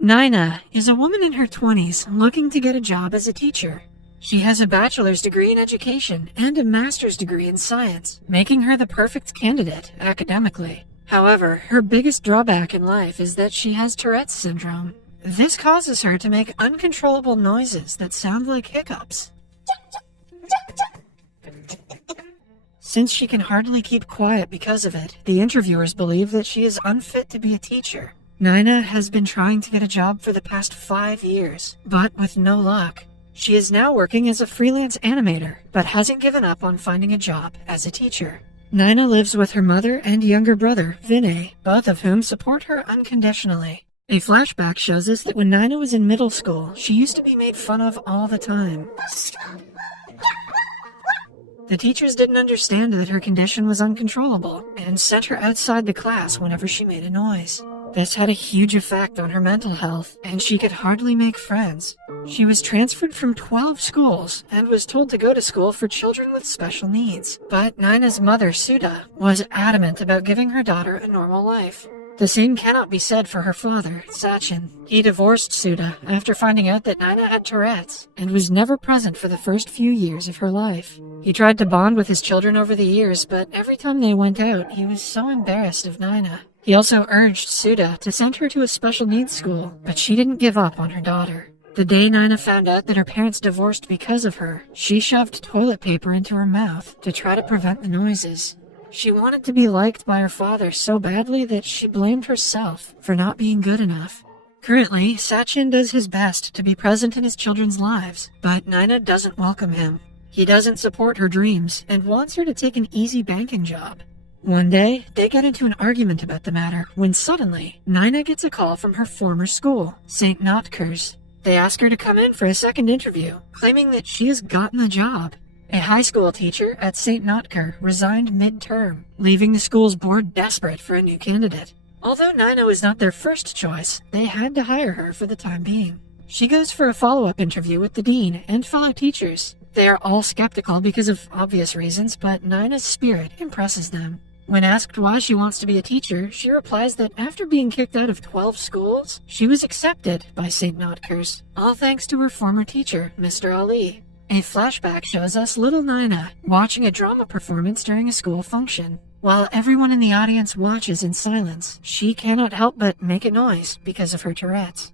Nina is a woman in her 20s looking to get a job as a teacher. She has a bachelor's degree in education and a master's degree in science, making her the perfect candidate academically. However, her biggest drawback in life is that she has Tourette's syndrome. This causes her to make uncontrollable noises that sound like hiccups. Since she can hardly keep quiet because of it, the interviewers believe that she is unfit to be a teacher. Nina has been trying to get a job for the past 5 years, but with no luck. She is now working as a freelance animator, but hasn't given up on finding a job as a teacher. Nina lives with her mother and younger brother, Vinay, both of whom support her unconditionally. A flashback shows us that when Nina was in middle school, she used to be made fun of all the time. The teachers didn't understand that her condition was uncontrollable and sent her outside the class whenever she made a noise. This had a huge effect on her mental health, and she could hardly make friends. She was transferred from 12 schools and was told to go to school for children with special needs. But Nina's mother, Sudha, was adamant about giving her daughter a normal life. The same cannot be said for her father, Sachin. He divorced Sudha after finding out that Nina had Tourette's and was never present for the first few years of her life. He tried to bond with his children over the years, but every time they went out, he was so embarrassed of Nina. He also urged Sudha to send her to a special needs school, but she didn't give up on her daughter. The day Nina found out that her parents divorced because of her, she shoved toilet paper into her mouth to try to prevent the noises. She wanted to be liked by her father so badly that she blamed herself for not being good enough. Currently, Sachin does his best to be present in his children's lives, but Nina doesn't welcome him. He doesn't support her dreams and wants her to take an easy banking job. One day, they get into an argument about the matter when suddenly, Nina gets a call from her former school, St. Notker's. They ask her to come in for a second interview, claiming that she has gotten the job. A high school teacher at St. Notker resigned mid-term, leaving the school's board desperate for a new candidate. Although Nina was not their first choice, they had to hire her for the time being. She goes for a follow-up interview with the dean and fellow teachers. They are all skeptical because of obvious reasons, but Nina's spirit impresses them. When asked why she wants to be a teacher, she replies that after being kicked out of 12 schools, she was accepted by St. Notker's, all thanks to her former teacher, Mr. Ali. A flashback shows us little Nina watching a drama performance during a school function. While everyone in the audience watches in silence, she cannot help but make a noise because of her Tourette's.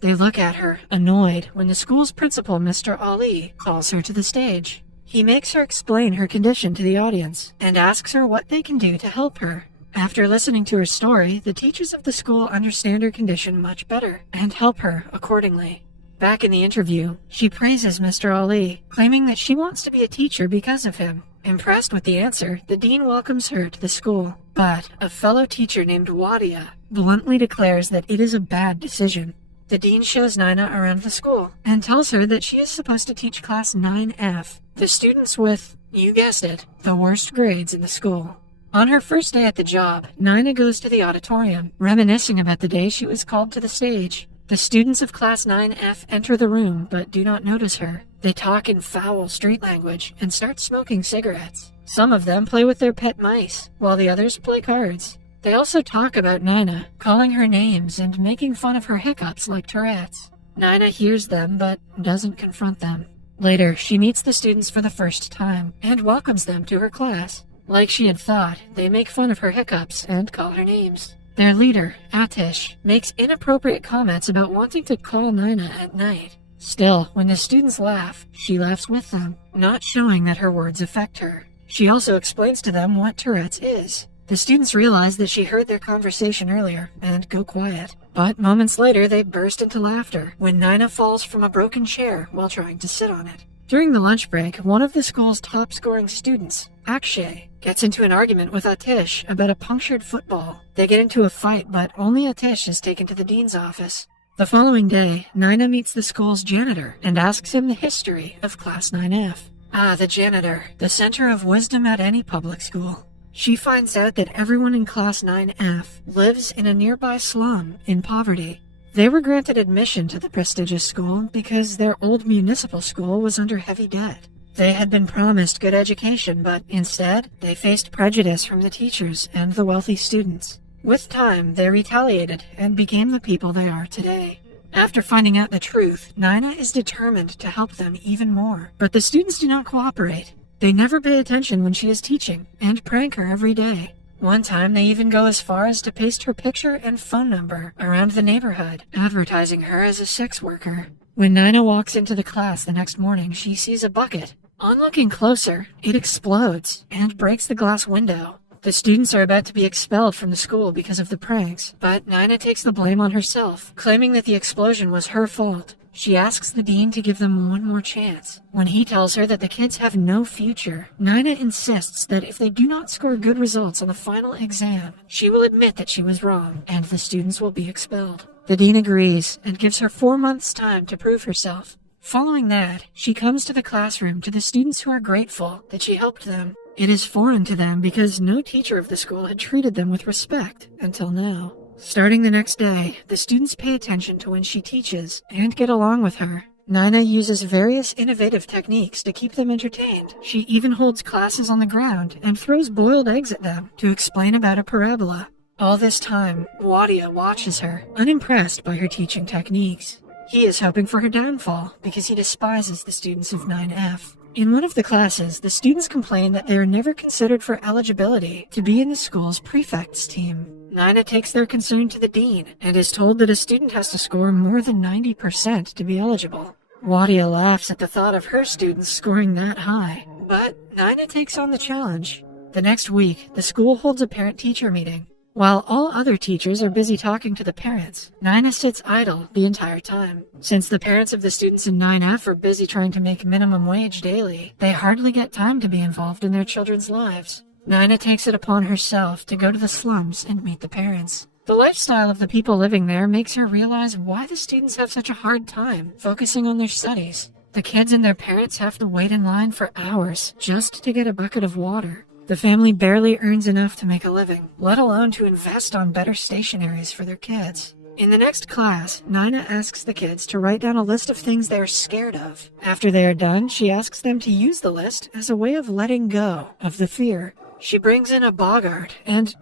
They look at her, annoyed, when the school's principal, Mr. Ali, calls her to the stage. He makes her explain her condition to the audience and asks her what they can do to help her. After listening to her story, the teachers of the school understand her condition much better and help her accordingly. Back in the interview, she praises Mr. Ali, claiming that she wants to be a teacher because of him. Impressed with the answer, the dean welcomes her to the school. But a fellow teacher named Wadia bluntly declares that it is a bad decision. The dean shows Nina around the school and tells her that she is supposed to teach class 9F, the students with, you guessed it, the worst grades in the school. On her first day at the job, Nina goes to the auditorium, reminiscing about the day she was called to the stage. The students of class 9F enter the room but do not notice her. They talk in foul street language and start smoking cigarettes. Some of them play with their pet mice, while the others play cards. They also talk about Nina, calling her names and making fun of her hiccups like Tourette's. Nina hears them but doesn't confront them. Later, she meets the students for the first time and welcomes them to her class. Like she had thought, they make fun of her hiccups and call her names. Their leader, Atish, makes inappropriate comments about wanting to call Nina at night. Still, when the students laugh, she laughs with them, not showing that her words affect her. She also explains to them what Tourette's is. The students realize that she heard their conversation earlier and go quiet. But moments later, they burst into laughter when Nina falls from a broken chair while trying to sit on it. During the lunch break, one of the school's top-scoring students, Akshay, gets into an argument with Atish about a punctured football. They get into a fight, but only Atish is taken to the dean's office. The following day, Nina meets the school's janitor and asks him the history of Class 9F. The janitor, the center of wisdom at any public school. She finds out that everyone in Class 9F lives in a nearby slum in poverty. They were granted admission to the prestigious school because their old municipal school was under heavy debt. They had been promised good education, but instead, they faced prejudice from the teachers and the wealthy students. With time, they retaliated and became the people they are today. After finding out the truth, Nina is determined to help them even more, but the students do not cooperate. They never pay attention when she is teaching, and prank her every day. One time, they even go as far as to paste her picture and phone number around the neighborhood, advertising her as a sex worker. When Nina walks into the class the next morning, she sees a bucket. On looking closer, it explodes and breaks the glass window. The students are about to be expelled from the school because of the pranks, but Nina takes the blame on herself, claiming that the explosion was her fault. She asks the dean to give them one more chance. When he tells her that the kids have no future, Nina insists that if they do not score good results on the final exam, she will admit that she was wrong, and the students will be expelled. The dean agrees and gives her 4 months' time to prove herself. Following that, she comes to the classroom to the students who are grateful that she helped them. It is foreign to them because no teacher of the school had treated them with respect until now. Starting the next day, the students pay attention to when she teaches and get along with her. Nina uses various innovative techniques to keep them entertained. She even holds classes on the ground and throws boiled eggs at them to explain about a parabola. All this time, Wadia watches her, unimpressed by her teaching techniques. He is hoping for her downfall because he despises the students of 9F. In one of the classes, the students complain that they are never considered for eligibility to be in the school's prefects team. Nina takes their concern to the dean and is told that a student has to score more than 90% to be eligible. Wadia laughs at the thought of her students scoring that high, but Nina takes on the challenge. The next week, the school holds a parent-teacher meeting. While all other teachers are busy talking to the parents, Nina sits idle the entire time. Since the parents of the students in 9F are busy trying to make minimum wage daily, they hardly get time to be involved in their children's lives. Nina takes it upon herself to go to the slums and meet the parents. The lifestyle of the people living there makes her realize why the students have such a hard time focusing on their studies. The kids and their parents have to wait in line for hours just to get a bucket of water. The family barely earns enough to make a living, let alone to invest on better stationaries for their kids. In the next class, Nina asks the kids to write down a list of things they are scared of. After they are done, she asks them to use the list as a way of letting go of the fear. She brings in a Bogart and,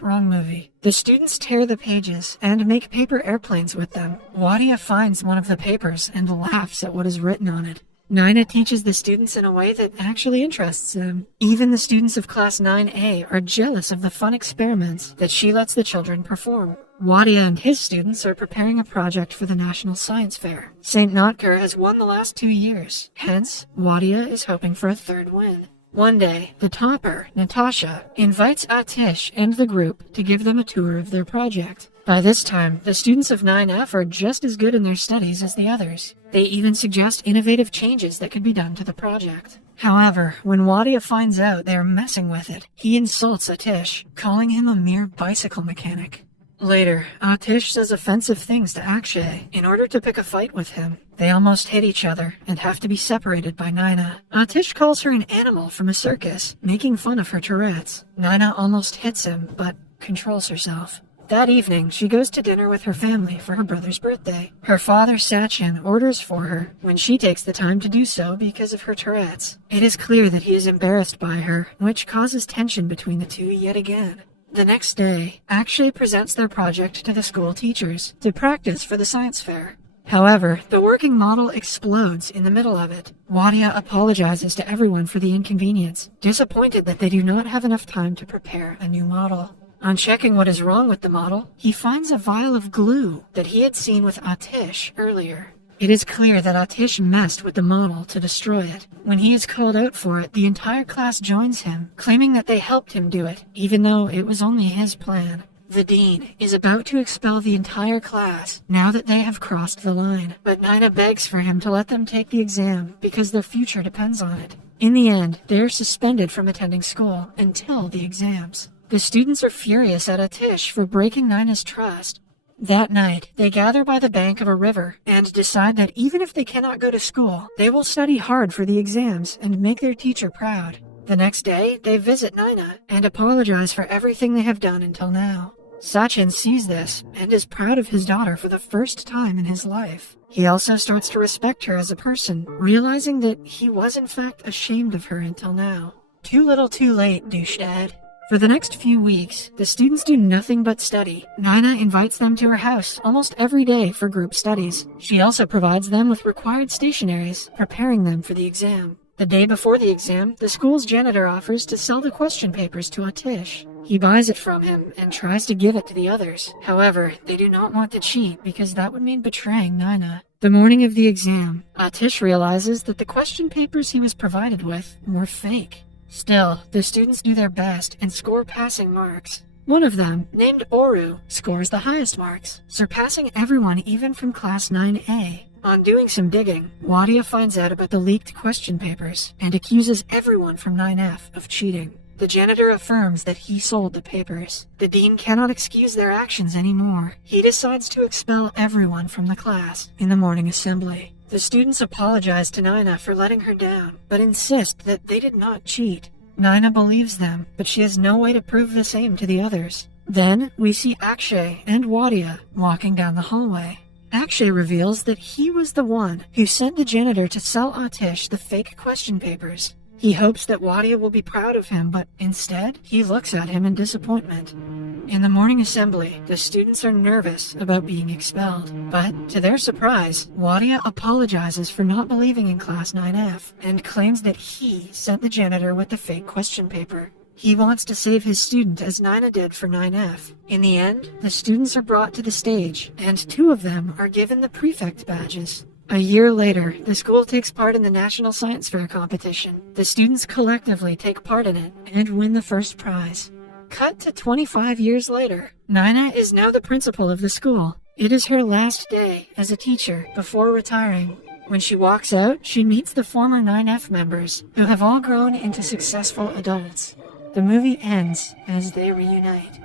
wrong movie. The students tear the pages and make paper airplanes with them. Wadia finds one of the papers and laughs at what is written on it. Nina teaches the students in a way that actually interests them. Even the students of Class 9A are jealous of the fun experiments that she lets the children perform. Wadia and his students are preparing a project for the National Science Fair. St. Notker has won the last 2 years, hence, Wadia is hoping for a third win. One day, the topper, Natasha, invites Atish and the group to give them a tour of their project. By this time, the students of 9F are just as good in their studies as the others. They even suggest innovative changes that could be done to the project. However, when Wadia finds out they are messing with it, he insults Atish, calling him a mere bicycle mechanic. Later, Atish says offensive things to Akshay in order to pick a fight with him. They almost hit each other and have to be separated by Nina. Atish calls her an animal from a circus, making fun of her Tourette's. Nina almost hits him, but controls herself. That evening, she goes to dinner with her family for her brother's birthday. Her father, Sachin, orders for her when she takes the time to do so because of her Tourette's. It is clear that he is embarrassed by her, which causes tension between the two yet again. The next day, Akshay presents their project to the school teachers to practice for the science fair. However, the working model explodes in the middle of it. Wadia apologizes to everyone for the inconvenience, disappointed that they do not have enough time to prepare a new model. On checking what is wrong with the model, he finds a vial of glue that he had seen with Atish earlier. It is clear that Atish messed with the model to destroy it. When he is called out for it, the entire class joins him, claiming that they helped him do it, even though it was only his plan. The dean is about to expel the entire class now that they have crossed the line, but Nina begs for him to let them take the exam because their future depends on it. In the end, they are suspended from attending school until the exams. The students are furious at Atish for breaking Nina's trust. That night, they gather by the bank of a river and decide that even if they cannot go to school, they will study hard for the exams and make their teacher proud. The next day, they visit Nina and apologize for everything they have done until now. Sachin sees this and is proud of his daughter for the first time in his life. He also starts to respect her as a person, realizing that he was in fact ashamed of her until now. Too little too late, douche dad. For the next few weeks, the students do nothing but study. Nina invites them to her house almost every day for group studies. She also provides them with required stationaries, preparing them for the exam. The day before the exam, the school's janitor offers to sell the question papers to Atish. He buys it from him and tries to give it to the others. However, they do not want to cheat because that would mean betraying Nina. The morning of the exam, Atish realizes that the question papers he was provided with were fake. Still, the students do their best and score passing marks. One of them, named Oru, scores the highest marks, surpassing everyone even from class 9A. On doing some digging, Wadia finds out about the leaked question papers and accuses everyone from 9F of cheating. The janitor affirms that he sold the papers. The dean cannot excuse their actions anymore. He decides to expel everyone from the class in the morning assembly. The students apologize to Nina for letting her down, but insist that they did not cheat. Nina believes them, but she has no way to prove the same to the others. Then, we see Akshay and Wadia walking down the hallway. Akshay reveals that he was the one who sent the janitor to sell Atish the fake question papers. He hopes that Wadia will be proud of him, but instead, he looks at him in disappointment. In the morning assembly, the students are nervous about being expelled, but to their surprise, Wadia apologizes for not believing in Class 9F and claims that he sent the janitor with the fake question paper. He wants to save his student as Nina did for 9F. In the end, the students are brought to the stage, and 2 of them are given the prefect badges. A year later, the school takes part in the National Science Fair competition. The students collectively take part in it and win the first prize. Cut to 25 years later, Nina is now the principal of the school. It is her last day as a teacher before retiring. When she walks out, she meets the former 9F members, who have all grown into successful adults. The movie ends as they reunite.